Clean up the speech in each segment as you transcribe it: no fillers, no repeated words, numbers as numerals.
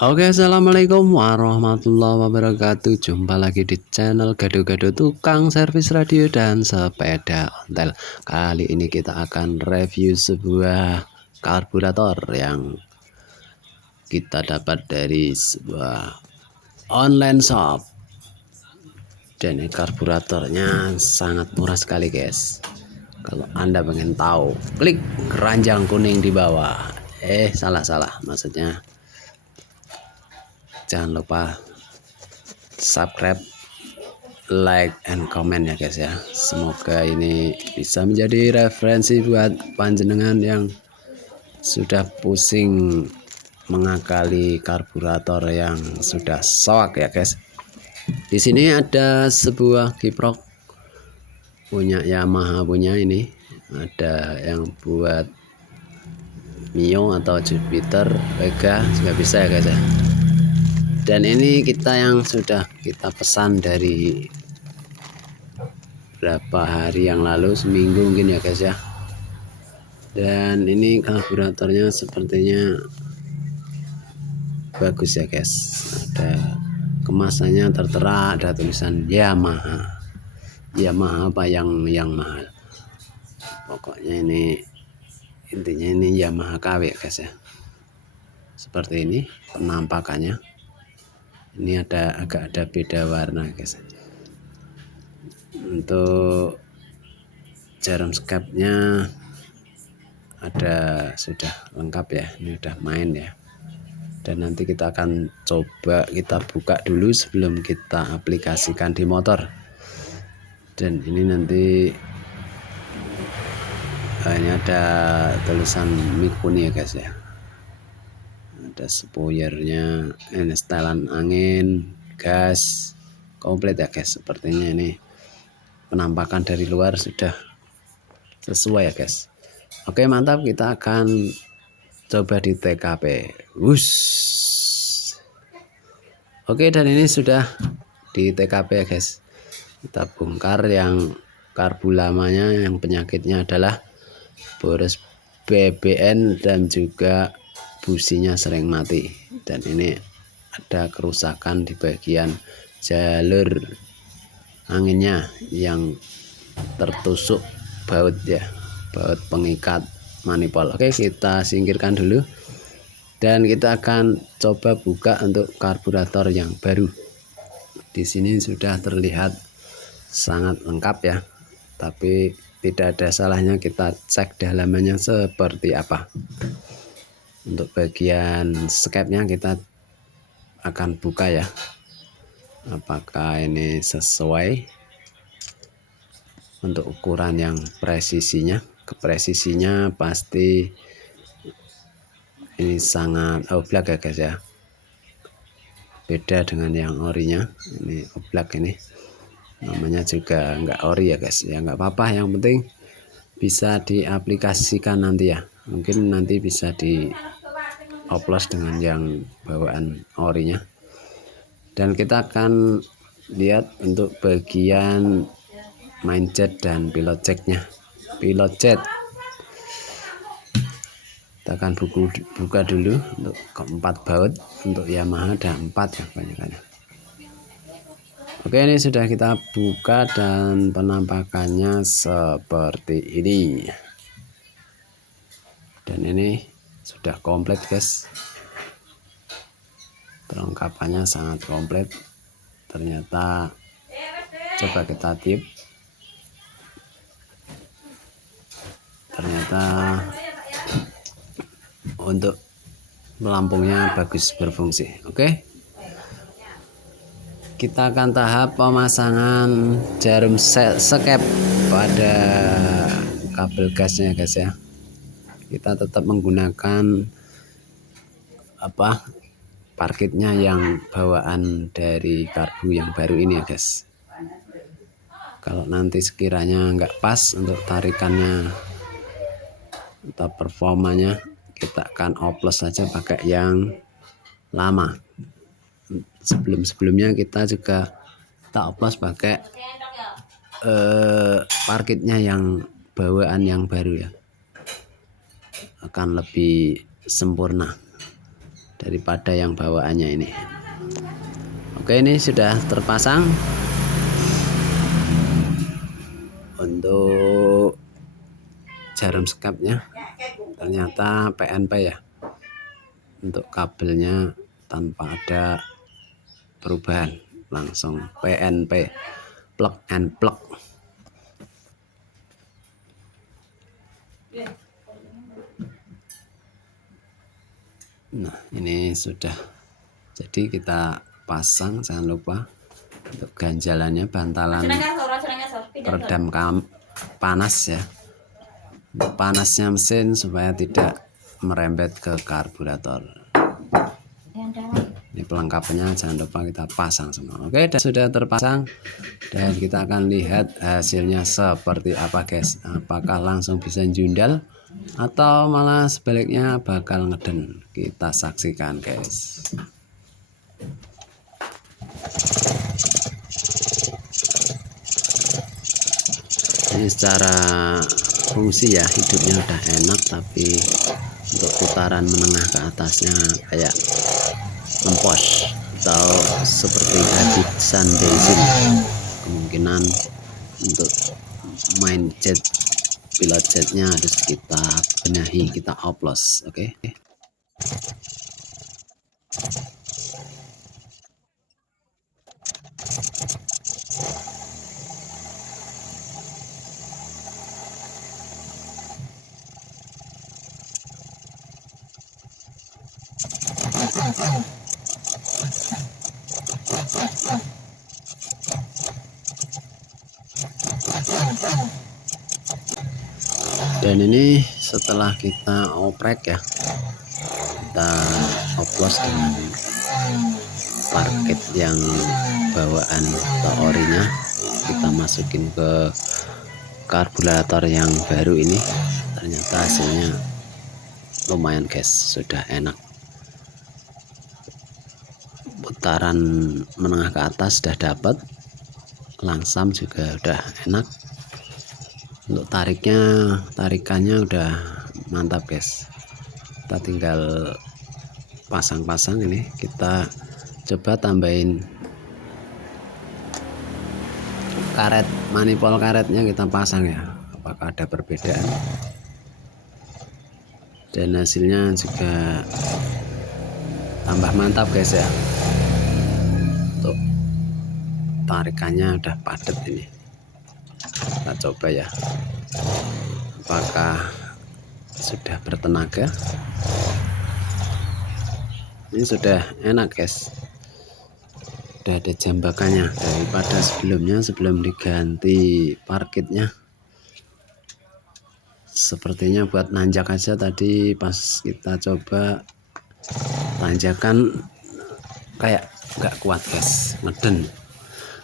Oke, assalamualaikum warahmatullahi wabarakatuh. Jumpa lagi di channel Gado-Gado Tukang Servis Radio dan Sepeda Ontel. Kali ini kita akan review sebuah karburator yang kita dapat dari sebuah online shop. Dan ini karburatornya sangat murah sekali, guys. Kalau Anda pengen tahu, klik keranjang kuning di bawah. Salah, maksudnya jangan lupa subscribe, like, and comment ya guys ya. Semoga ini bisa menjadi referensi buat panjenengan yang sudah pusing mengakali karburator yang sudah soak ya guys. Di sini ada sebuah kiprok punya Yamaha punya ini. Ada yang buat Mio atau Jupiter Vega juga bisa ya guys ya. Dan ini kita yang sudah kita pesan dari berapa hari yang lalu, seminggu mungkin ya guys ya. Dan ini karburatornya sepertinya bagus ya guys. Ada kemasannya tertera, ada tulisan Yamaha apa yang mahal. Pokoknya ini intinya ini Yamaha KW ya guys ya. Seperti ini penampakannya. Ini agak ada beda warna guys. Untuk jarum skepnya ada sudah lengkap ya, ini udah main ya. Dan nanti kita akan coba kita buka dulu sebelum kita aplikasikan di motor. Dan ini nanti ini ada tulisan Mikuni ya guys ya. Ada spoilernya, ini setelan angin, gas, komplit ya guys. Sepertinya ini penampakan dari luar sudah sesuai ya guys. Oke, mantap, kita akan coba di TKP. Oke, dan ini sudah di TKP ya guys. Kita bongkar yang karbu lamanya, yang penyakitnya adalah boros BBN dan juga businya sering mati. Dan ini ada kerusakan di bagian jalur anginnya yang tertusuk baut ya, baut pengikat manifold. Oke, kita singkirkan dulu dan kita akan coba buka untuk karburator yang baru. Di sini sudah terlihat sangat lengkap ya, tapi tidak ada salahnya kita cek dalamannya seperti apa. Untuk bagian skepnya kita akan buka ya, apakah ini sesuai untuk ukuran yang presisinya. Kepresisinya pasti ini sangat oblak ya guys ya, beda dengan yang orinya. Ini oblak, ini namanya juga enggak ori ya guys ya, enggak apa-apa, yang penting bisa diaplikasikan nanti ya. Mungkin nanti bisa di oplos dengan yang bawaan orinya. Dan kita akan lihat untuk bagian main jet dan pilot jacknya. Pilot jet kita akan buka dulu untuk keempat baut. Untuk Yamaha ada 4 ya banyakannya. Oke, ini sudah kita buka dan penampakannya seperti ini. Dan ini sudah komplit guys, perlengkapannya sangat komplit ternyata. Coba kita tip, ternyata untuk pelampungnya bagus berfungsi. Oke, kita akan tahap pemasangan jarum skep pada kabel gasnya guys ya. Kita tetap menggunakan parkitnya yang bawaan dari karbu yang baru ini ya guys. Kalau nanti sekiranya nggak pas untuk tarikannya atau performanya, kita akan oplos saja pakai yang lama. Sebelumnya kita juga tak oplos pakai parkitnya yang bawaan yang baru ya, akan lebih sempurna. daripada yang bawaannya ini. Oke, ini sudah terpasang. Untuk jarum sekapnya ternyata PNP ya, untuk kabelnya tanpa ada perubahan, langsung PNP, plug and plug. Nah, ini sudah jadi, kita pasang. Jangan lupa untuk ganjalannya bantalan peredam panas ya, untuk panasnya mesin supaya tidak merembet ke karburator. Ini pelengkapnya, jangan lupa kita pasang semua. Oke, dan sudah terpasang, dan kita akan lihat hasilnya seperti apa guys. Apakah langsung bisa jundal atau malah sebaliknya bakal ngeden. Kita saksikan guys. Ini secara fungsi ya, hidupnya udah enak, tapi untuk putaran menengah ke atasnya kayak empos atau seperti habisan bensin. Kemungkinan untuk main jet, pilot jetnya harus kita benahi, kita oplos. Oke. Dan ini setelah kita oprek ya, kita oplos dengan parket yang bawaan atau orinya, kita masukin ke karburator yang baru ini. Ternyata hasilnya lumayan guys, sudah enak. Putaran menengah ke atas sudah dapat, langsam juga udah enak. Untuk tarikannya udah mantap guys. Kita tinggal pasang-pasang. Ini kita coba tambahin karet, manipol karetnya kita pasang ya, apakah ada perbedaan. Dan hasilnya juga tambah mantap guys ya. Untuk tarikannya udah padat ini. Kita coba ya, apakah sudah bertenaga. Ini sudah enak guys, udah ada jambakannya daripada sebelumnya, sebelum diganti parkitnya. Sepertinya buat nanjak aja, tadi pas kita coba tanjakan kayak nggak kuat guys, ngeden.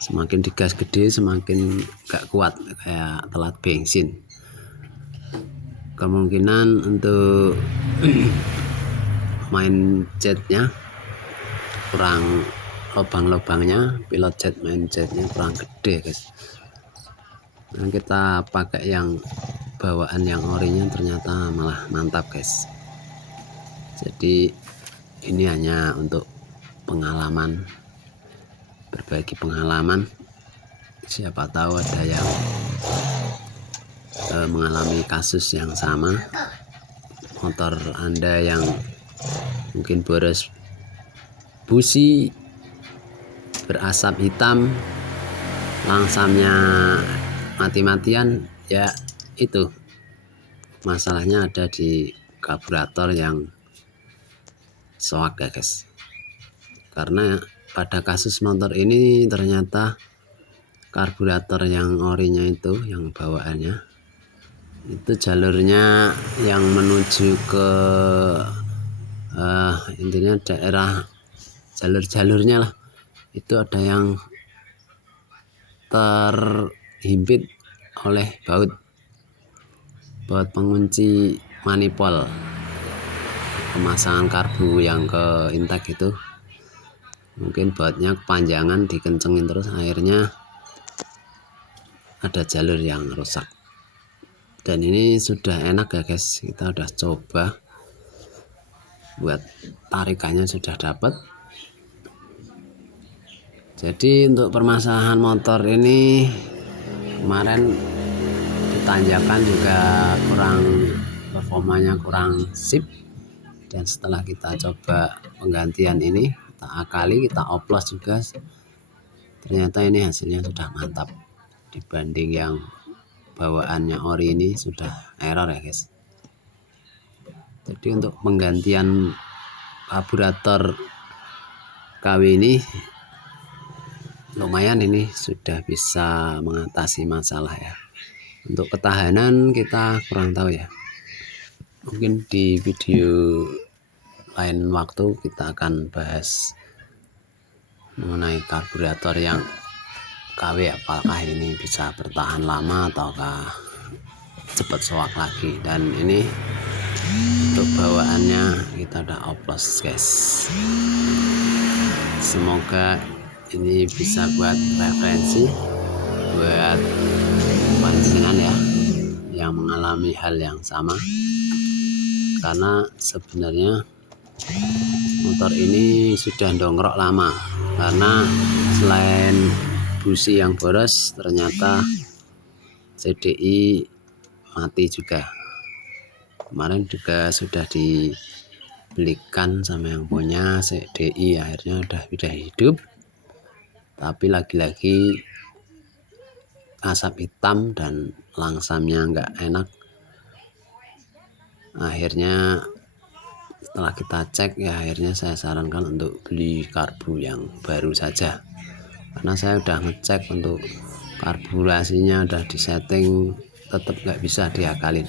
Semakin digas gede semakin nggak kuat, kayak telat bensin. Kemungkinan untuk main jetnya kurang, lubang-lubangnya pilot jet, main jetnya kurang gede guys. Dan kita pakai yang bawaan yang orinya, ternyata malah mantap guys. Jadi ini hanya untuk pengalaman, berbagi pengalaman. Siapa tahu ada yang mengalami kasus yang sama, motor Anda yang mungkin boros busi, berasap hitam, langsamnya mati-matian ya, itu masalahnya ada di karburator yang soak ya guys. Karena pada kasus motor ini ternyata karburator yang orinya itu, yang bawaannya itu, jalurnya yang menuju ke intinya daerah jalur-jalurnya lah, itu ada yang terhimpit oleh baut pengunci manipol pemasangan karbu yang ke intake itu. Mungkin bautnya kepanjangan, dikencengin terus, akhirnya ada jalur yang rusak. Dan ini sudah enak ya guys, kita udah coba. buat tarikannya sudah dapat. Jadi untuk permasalahan motor ini kemarin ditanjakan juga kurang, performanya kurang sip, dan setelah kita coba penggantian ini, kita akali, kita oplos juga, ternyata ini hasilnya sudah mantap dibanding yang bawaannya ori ini sudah error ya guys. Jadi untuk penggantian karburator KW ini lumayan, ini sudah bisa mengatasi masalah ya. Untuk ketahanan kita kurang tahu ya, mungkin di video lain waktu kita akan bahas mengenai karburator yang KW, apakah ini bisa bertahan lama ataukah cepat soak lagi. Dan ini untuk bawaannya kita udah oplos guys. Semoga ini bisa buat referensi buat panjenengan ya yang mengalami hal yang sama, karena sebenarnya motor ini sudah dongkrok lama, karena selain busi yang boros ternyata CDI mati juga. Kemarin juga sudah dibelikan sama yang punya CDI, akhirnya udah hidup, tapi lagi-lagi asap hitam dan langsamnya nggak enak. Akhirnya setelah kita cek ya, akhirnya saya sarankan untuk beli karbu yang baru saja, karena saya udah ngecek untuk karburasinya udah disetting, tetap nggak bisa diakalin.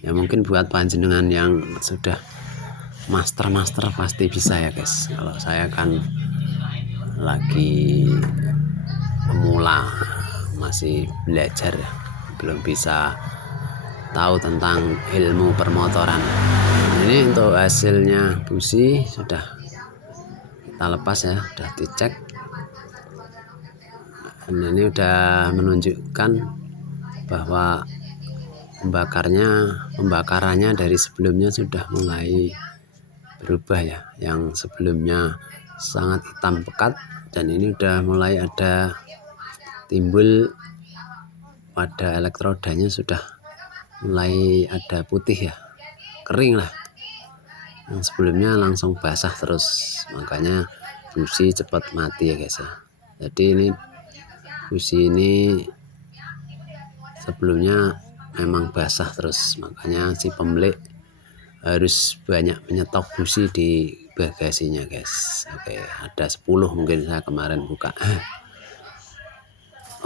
Ya mungkin buat panjenengan yang sudah master pasti bisa ya guys. Kalau saya kan lagi pemula, masih belajar, belum bisa tahu tentang ilmu permotoran. Ini untuk hasilnya busi sudah kita lepas ya, sudah dicek, dan ini udah menunjukkan bahwa pembakarannya dari sebelumnya sudah mulai berubah ya. Yang sebelumnya sangat hitam pekat, dan ini udah mulai ada timbul pada elektrodanya, sudah mulai ada putih ya, kering lah. Yang sebelumnya langsung basah terus, makanya busi cepat mati ya guys ya. Jadi ini busi ini sebelumnya memang basah terus, makanya si pemilik harus banyak menyetok busi di bagasinya guys. Oke, ada 10 mungkin saya kemarin buka.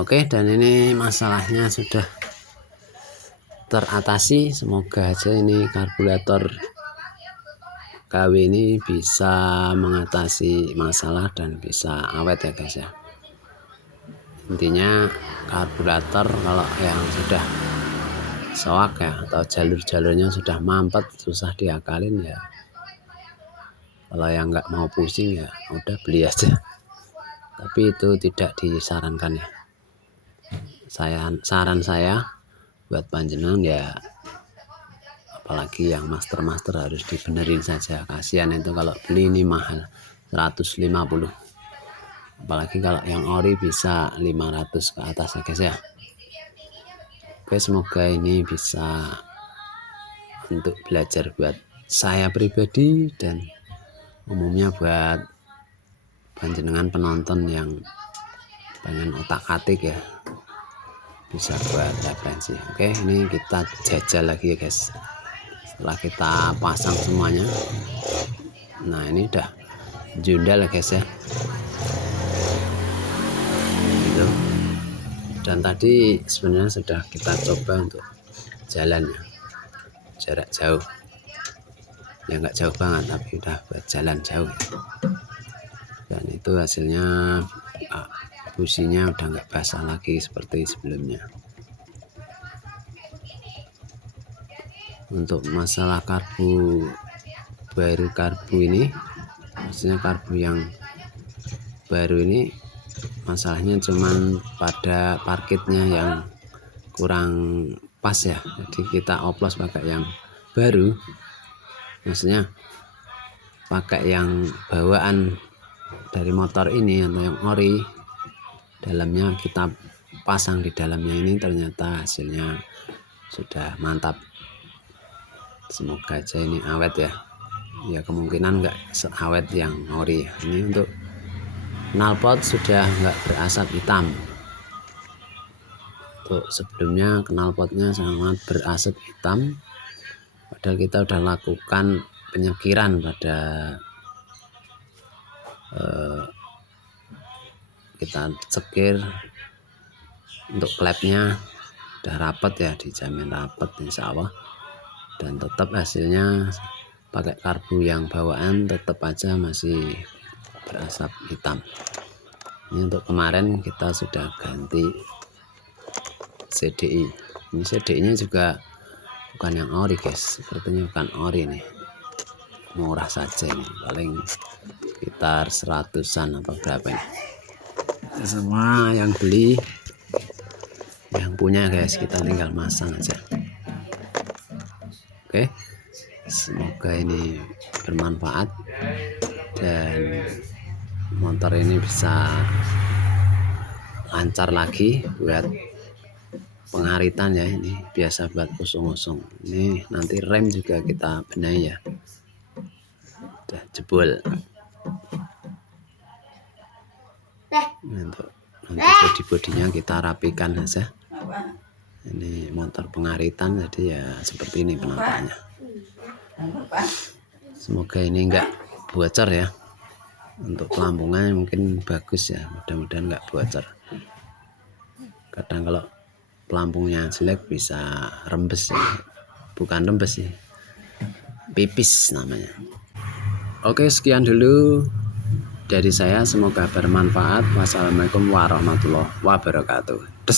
Oke, dan ini masalahnya sudah teratasi. Semoga aja ini karburator KW ini bisa mengatasi masalah dan bisa awet ya guys ya. Intinya karburator kalau yang sudah soak ya, atau jalur-jalurnya sudah mampet, susah diakalin ya, kalau yang nggak mau pusing ya udah beli aja. Tapi itu tidak disarankan ya. Saran saya buat panjenengan ya, apalagi yang master harus dibenerin saja. Kasihan itu kalau beli ini mahal 150, apalagi kalau yang ori bisa 500 ke atas ya guys ya. Oke, semoga ini bisa untuk belajar buat saya pribadi dan umumnya buat panjenengan penonton yang pengen otak-atik ya, bisa buat referensi. Oke, ini kita jajal lagi ya guys. Setelah kita pasang semuanya, nah ini udah jundal ya guys ya. Gitu. Dan tadi sebenarnya sudah kita coba untuk jalan ya, jarak jauh ya, nggak jauh banget tapi udah buat jalan jauh ya. Dan itu hasilnya businya udah nggak basah lagi seperti sebelumnya. Untuk masalah karbu baru, ini maksudnya karbu yang baru ini, masalahnya cuman pada parkitnya yang kurang pas ya. Jadi kita oplos pakai yang baru, maksudnya pakai yang bawaan dari motor ini atau yang ori, dalamnya kita pasang di dalamnya ini, ternyata hasilnya sudah mantap. Semoga aja ini awet ya. Ya kemungkinan nggak seawet yang ori. Ini untuk knalpot sudah nggak berasap hitam. Untuk sebelumnya knalpotnya sangat berasap hitam, padahal kita udah lakukan penyekiran pada kita cekir untuk klepnya udah rapat ya, dijamin rapat insya Allah, dan tetap hasilnya pakai karbu yang bawaan tetap aja masih berasap hitam. Ini untuk kemarin kita sudah ganti CDI. Ini CDI nya juga bukan yang ori guys, sepertinya bukan ori nih, murah saja ini, paling sekitar 100-an apa berapa ini. Semua yang beli, yang punya guys, kita tinggal masang aja. Oke, semoga ini bermanfaat dan motor ini bisa lancar lagi buat pengaritan ya. Ini biasa buat usung-usung. Ini nanti rem juga kita benahi ya, udah jebol. Untuk nanti bodinya kita rapikan saja. Ini motor pengaritan, jadi ya seperti ini penampakannya. Semoga ini enggak bocor ya. Untuk pelampungannya mungkin bagus ya, mudah-mudahan enggak bocor. Kadang kalau pelampungnya jelek bisa rembes ya. Bukan rembes sih, pipis namanya. Oke, sekian dulu dari saya, semoga bermanfaat. Wassalamualaikum warahmatullahi wabarakatuh.